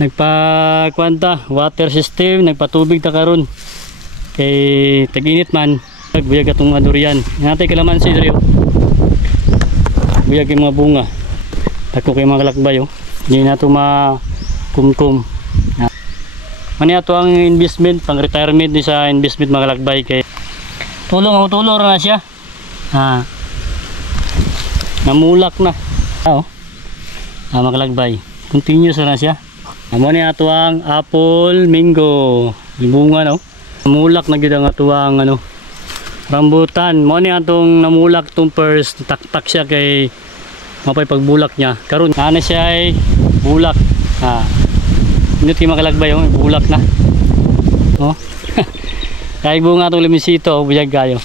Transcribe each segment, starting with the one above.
nagpa-kwanta water system, nagpatubig ta karon kay tag-init man. Buyag atong mga durian. Natay kalamansi diri. Buyag yung mga bunga. Ako kay mga kalakbay. Hindi na ito makumkum. Mani ato ang investment, pang retirement ni sa investment mga kalakbay kay tulong na siya. Namulak na. Mga kalakbay. Continuous na siya. Mani ato ang apple mango. Bunga no. Namulak na gid ang ato ang rambutan. Mani atong namulak tong first taktak siya kay mapay pagbulak niya. Karon ana siya ay bulak. Hindi kayo makalakbay bulak na. Kaya bunga itong limisito, buyag kayo.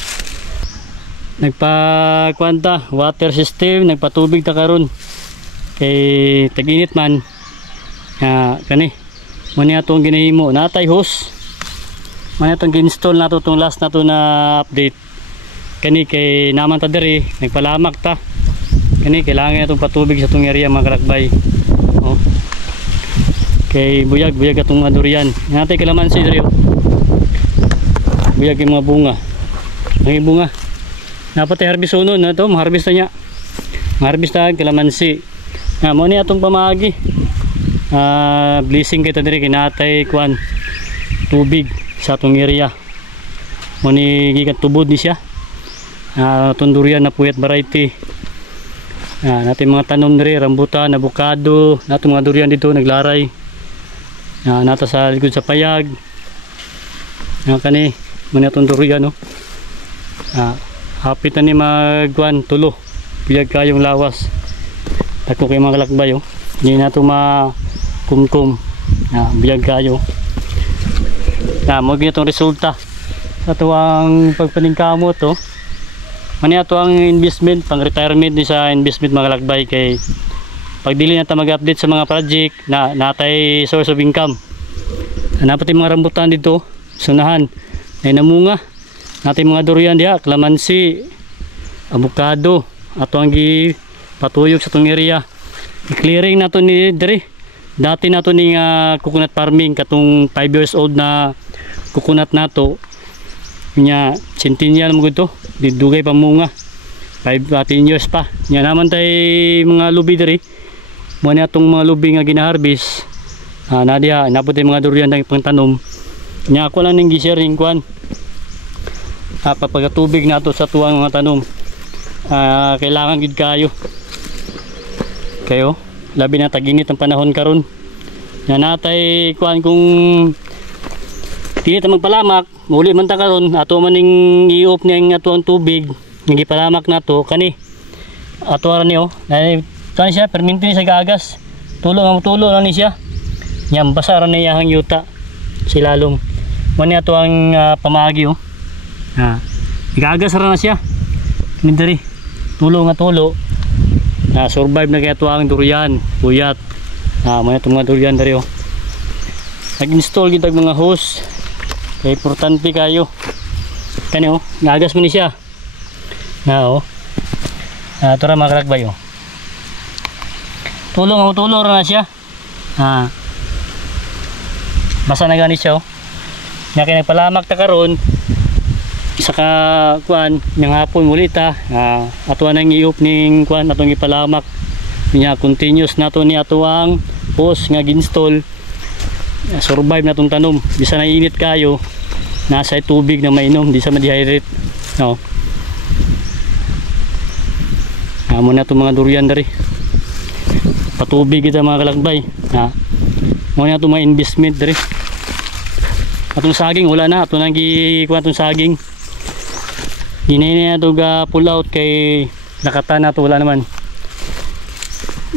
Nagpa-kwanta water system, nagpatubig ta karon kay tag-init man. Kani mani atong ginahimo natay hose. Mani atong gi-install nato tong last nato na update. Kani kay naman ta diri, nagpalamak ta. Kani kailangan natong patubig sa tong area mga kalakbay. Kay buyag atong mga durian. Natay kalamansi diri. Buyag yung mga bunga. Ang bunga. Napatay harvest unon na to, ma-harvest na niya. Ma-harvest na kalamansi. Mo ni atong pamagi. Blessing kita diri kinatay kuan tubig sa atong area. Mo ni gikan tubod ni siya. Atong durian na puyat variety. Natin mga tanom diri, rambutan, avocado, natin mga durian dito naglaray. Nata sa likod sa payag. Kani muna itong durian hapit na ni magwan tulo. Biyag kayong lawas. Ako kayo mga kalakbay hindi na ito makumkum. Biyag kayo. Magiging itong resulta sa tuwang pagpaningkamot mani ato ang investment, pang retirement ni sa investment mga kalakbay kay pagdili na ta mag-update sa mga project na natay source of income. Napati mga rambutan dito sunahan ay namunga natin mga durian diha, kalamansi, avocado ato ang patuyok sa tong area. I-clearing nato ni diri dati nato ni coconut farming katong 5 years old na coconut nato nya centennial mo gito didugay pa munga 5-10 years pa nya naman tay mga lubi diri mo na atong mga lubi nga gina-harvest nadia naputi mga durian tang pangtanom nya ako lang ning gi-share ning kwan pagpatubig nato sa tuwang mga tanom. Kailangan gid kayo labi na tag-init ang panahon karon nya natay kwan kung dili ta magpalamak muli man ta karon ato man ning i-off ning ato ang tubig nga gipalamak nato kani ato ra ni tan siya perminti ni sa gagas tulo na ni siya nyam basa ra ni yang yuta silalom mo ni ato ang pamagi gagas ra na siya ni diri tulo survive na kay ato ang durian puyat mo ni ato mga durian diri nag-install gid mga hose kay importante kayo kani gagas mo ni siya ito ra mga kalakbay tulo ra na siya basa na gani siya nga kay nagpalamak ta karon saka kuan yang hapon muli ta ato nang i-off ning kuan atong ipalamak nya continuous nato ni ato ang hose nga gi-install survive na itong tanom bisa na init kayo nasa tubig na mainom di sa ma-dehydrate mo na itong mga durian dari patubig kita mga kalakbay mo na itong mga investment dari atong saging wala na ato nang gikuha itong saging hinay na ito pull out kay nakata na ito wala naman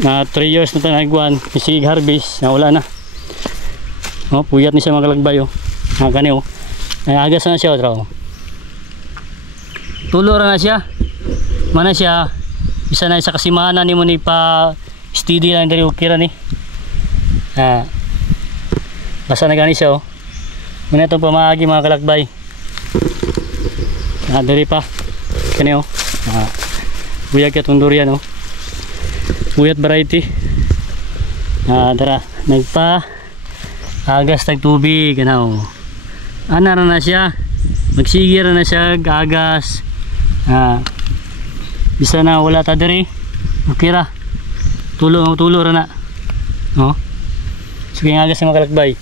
3 years na ito nagkuhan isig harvest na wala na puyat ni siya mga kalakbay kani agas na siya tulo ra na siya mana siya bisa na sa kasimana ni mo ni pa steady lang dari okay ra ni basa na gani siya muna itong pamagi mga kalakbay dari pa kani buyag itong durian puyat variety dara nagpa agas tag tubig ano. Ana ra na siya. Magsige ra na siya agas. Bisa na wala ta diri. Okay ra. Tulo ra na. No. Sige agas sa mga kalakbay.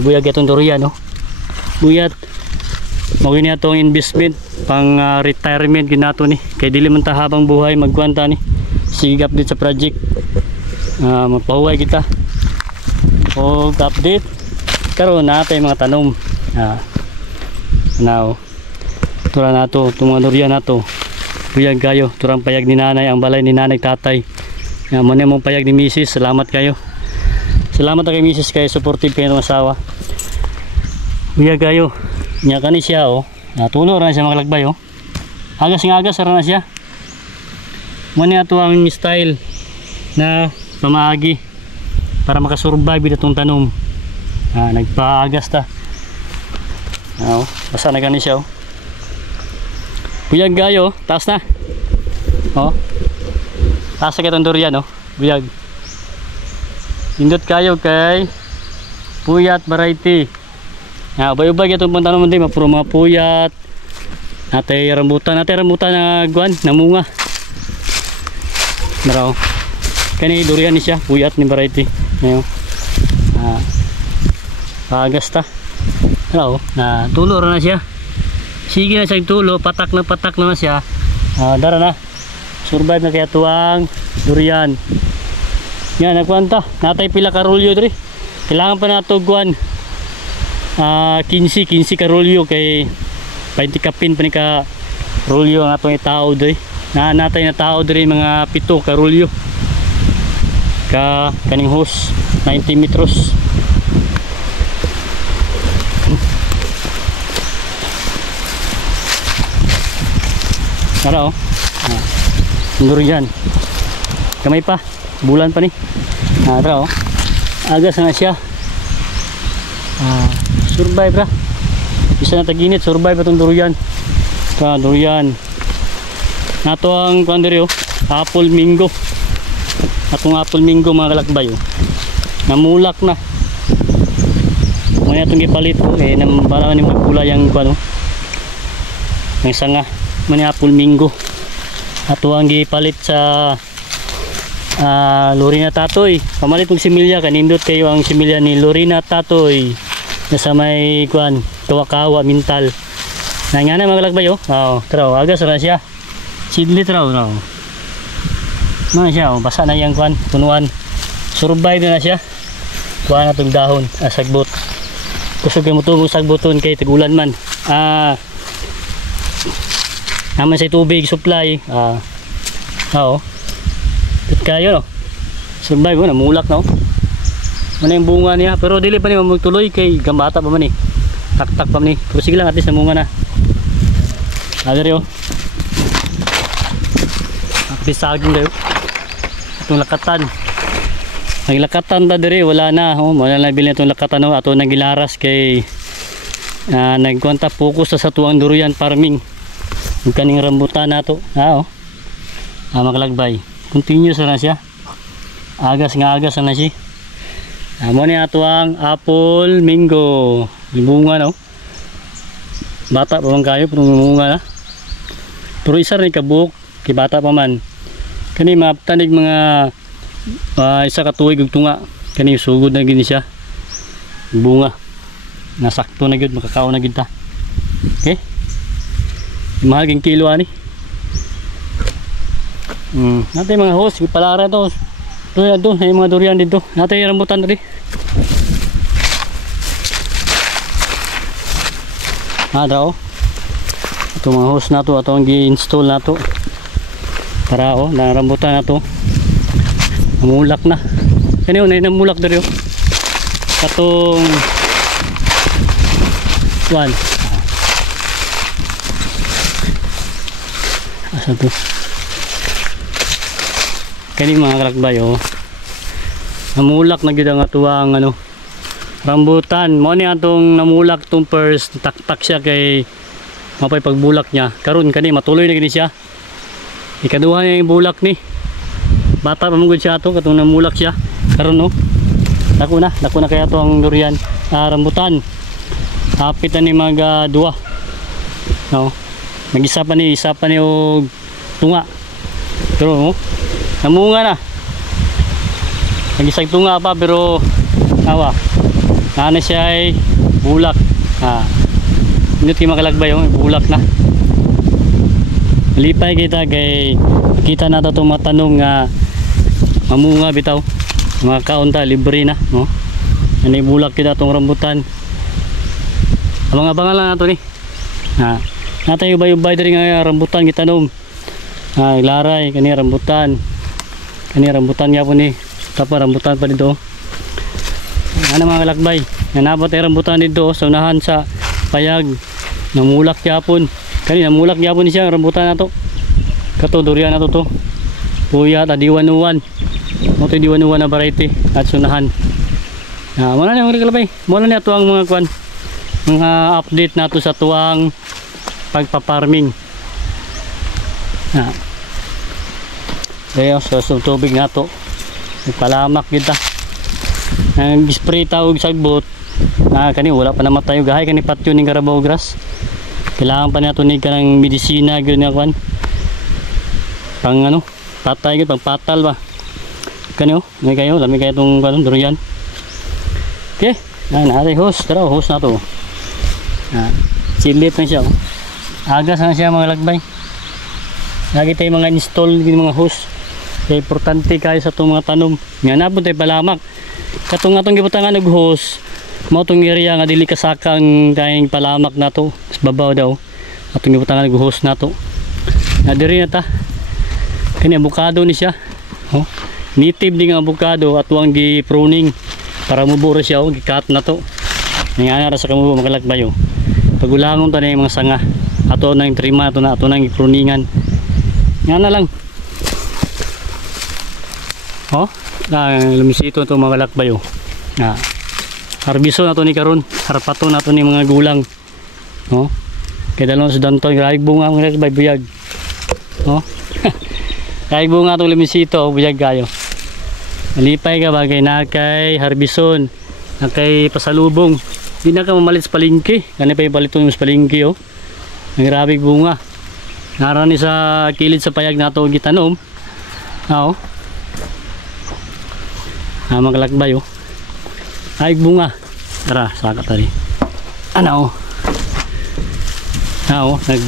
Buyag itong durian no. Buyat. Mawin niya itong investment pang retirement ginato ni. Kay dili man ta habang buhay magkwanta ni. Sige update sa project. Magpahuway kita. O update. Karon na tay mga tanom. Now. Tura na to, itong mga durian na to. Buyag kayo. Turang payag ni nanay, ang balay ni nanay tatay. Muna mong payag ni misis. Salamat kayo. Salamat kay misis kayo. Supportive kayo ng asawa. Buyag kayo. Nya kani siya natulo ra siya mga kalakbay agas ra na siya mo ni ato ang style na pamaagi para makasurvive itong tanom nagpaagas ta basta na kani siya buyag gayo taas na taas na itong durian buyag indot kayo kay puyat variety. Ubay-ubay itong punta naman din, mapuro mga puyat. Natay rambutan na guwan, namunga. Maraw. Kani durian ni siya, puyat ni variety. Ngayon. Pagas ta. Maraw, tulo ra na siya. Sige na siya tulo, patak na siya. Dara na. Survive na kaya tuang durian. Yan, nagkwanta. Natay pila ka rolyo diri. Kailangan pa na ito guwan. 15 karolyo kay 20 kapin pa ni ka rolyo ang atong itao doy natay na tao diri mga 7 karolyo kaning hose 90 metros tara durian kamay pa bulan pa ni tara agas na siya survive ra bisa na taginit survive itong durian durian nato ang kandiri apple mango atong apple mango mga kalakbay namulak na muna itong ipalit parang ni magkulay ang may sanga muna apple mango ato ang ipalit sa Lorina Tatoy pamalit mong similya kanindot kayo ang similya ni Lorina Tatoy nasa may kawa-kawa mintal na nga na mga kalakbay taraw agas ra siya sidlit raw mga siya basa na yung punuan survive na siya kuha na itong dahon sagbot kusog kayo mo itong sagboton kay tagulan man naman sa tubig supply it kayo survive namulak mana yung bunga niya pero dili pa ni magtuloy kay gambata pa man tak pa man pero sige lang at least namunga na agari at least saging dayo itong lakatan ang lakatan ta diri wala na wala na bilhin itong lakatan ato nagilaras kay nagkwanta focus sa tuwang durian farming yung kaning rambutan nato makalagbay continuous na siya agas na siya mo ni ato ang apple mango bunga bata pa man kayo pero bunga na pero isa rin kabuk kay bata pa man kani maptanig mga isa ka tuig ug tunga kani sugod na gini siya bunga nasakto na gyud makakaon na gyud ta okay mahal ging kilo ani natay mga host palara to doon ay mga durian dito natay rambutan rin daw ito mga hose na to atong gi-install na to para na rambutan na to namulak na kani na namulak diri katong asa to kani mga kalakbay namulak na gyud ang atuang rambutan mo ni atong namulak tong first taktak siya kay mapay pagbulak niya karon kani matuloy na gini siya ikaduha niya yung bulak ni bata pa mong siya ato katong namulak siya karon dako na kaya to ang durian rambutan. Hapit na ni mga duwa. No. Nag-isa pa ni og tunga. Pero namunga na. Nag-isang tunga pa pero awa. Nana siya ay bulak. Hindi kayo makalagbay yung bulak na. Malipay kita kay kita na itong mga tanong nga mamunga bitaw. Mga kaunta libre na, no? Ano bulak kita itong rambutan. Abang-abangan lang nato ni. Natay ubay-ubay diri nga rambutan kita nom. Laray kani rambutan. Kani rambutan gyapon ni. Tapos rambutan pa dito. Ano mga kalakbay? Nanabot ay rambutan dito sa unahan sa payag. Namulak gyapon. Kani namulak gyapon siya rambutan nato. Kato durian nato to. Puya ta diwanuwan. Mo to diwanuwan na variety at sunahan. Wala na mga kalakbay. Wala na ato ang mga kwan. Mga update nato sa tuwang pagpa-farming. Dayo so tubig na to. Nagpalamak kita. Nag-spray tawag sagbot. Kani wala pa namatay og gahay kani patyo ning Carabao grass. Kailangan pa nato ni kanang medisina gyud nga kwan. Pang patay gyud pang patal ba. Kani may kayo lami kayo tong kwan durian. Okay, naatay host, tara host na to. Silit na siya. Agas na siya mga lagbay. Lagi tayo mga install yung mga hose. Kaya importante kayo sa itong mga tanom. Nga na po tayo palamak. Katong atong gibutangan nag hose. Mao tong area nga dili kasaka ang tayong palamak na to. Sa babaw daw. Atong gibutangan nag hose na to. Nadiri na ta. Kani avocado ni siya. Native din ang avocado at tuwang gi-pruning para mubura siya. Gi-cut na to. Nga na sa kamubo mga lagbay. Pagulangon ta na yung mga sanga. Ato nang trima, ato nang ipruningan. Yan na lang. Lumisito ito mga kalakbay. Harbiso na ito ni karon. Harpato na ito ni mga gulang. Kaya dalawang sudanto. Rahig bunga mga kalakbay, buyag. Rahig bunga ito lumisito, buyag kayo. Malipay ka bagay na kay harbison. Na kay pasalubong. Hindi na ka mamalit sa palingki. Kani pa ipalit ito sa palingki. Ang grabig bunga. Narani sa kilid sa payag na ito gitanom. Mga kalakbay. Ay bunga. Tara, sakat tali.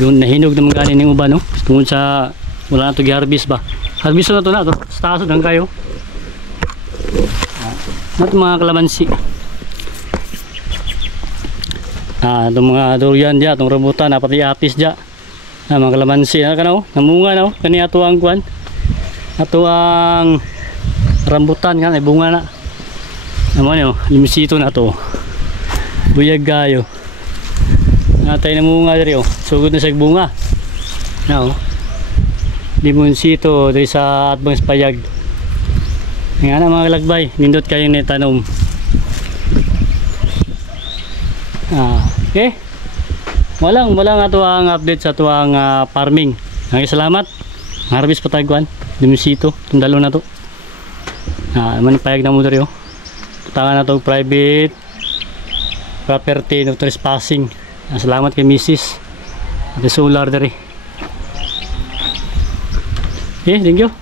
Nahinog naman ganin ng uban. Tungkol sa wala na ito gi-harvest ba. Harvest na ito na ito. Sa tasod lang kayo. Ito mga kalamansi. Itong mga durian dyan, itong rambutan, pati atis dyan. Mga kalamansi, namunga na kani ato ang kuan. Ato ang rambutan kan, ay bunga na. Naman limisito na to. Buyag gayo. Natay namunga diri sugod na sa bunga. Limonsito diri sa atbang payag. Nga na mga kalagbay, nindot kayo ni tanom. Okay. Walang ato ang update sa tuang farming. Salamat. Harvest pa tayo kuan. Limisito, itong dalo na to. Manipayag na mo diri Putangan na to private property no trespassing. Salamat kay Mrs. At solar diri. Okay, thank you.